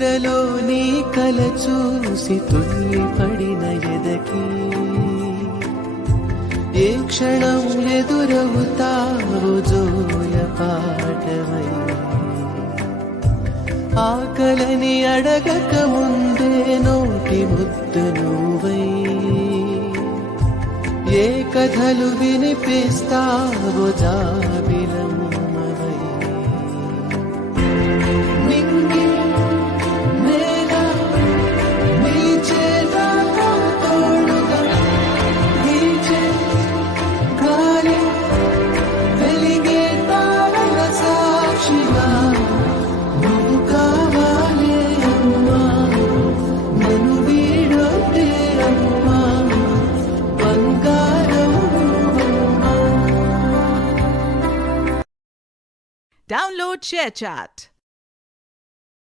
నిదురలో నీ కల చూసి తుల్లి పడిన ఎదకి ఏ క్షణం ఎదురవుతావు జోల పాటవై ఆకలని అడగక ముందే నోటి ముద్దు నువ్వై ఏ కథలు వినిపిస్తావో జాబిలమ్మవై నింగి నేల నీ చేతతో తోడుగా వీచే గాలి వెలిగే తారల సాక్షిగా నువ్వు కావాలి అమ్మా నన్ను వీడొద్దే అమ్మా బంగారం Download ShareChat.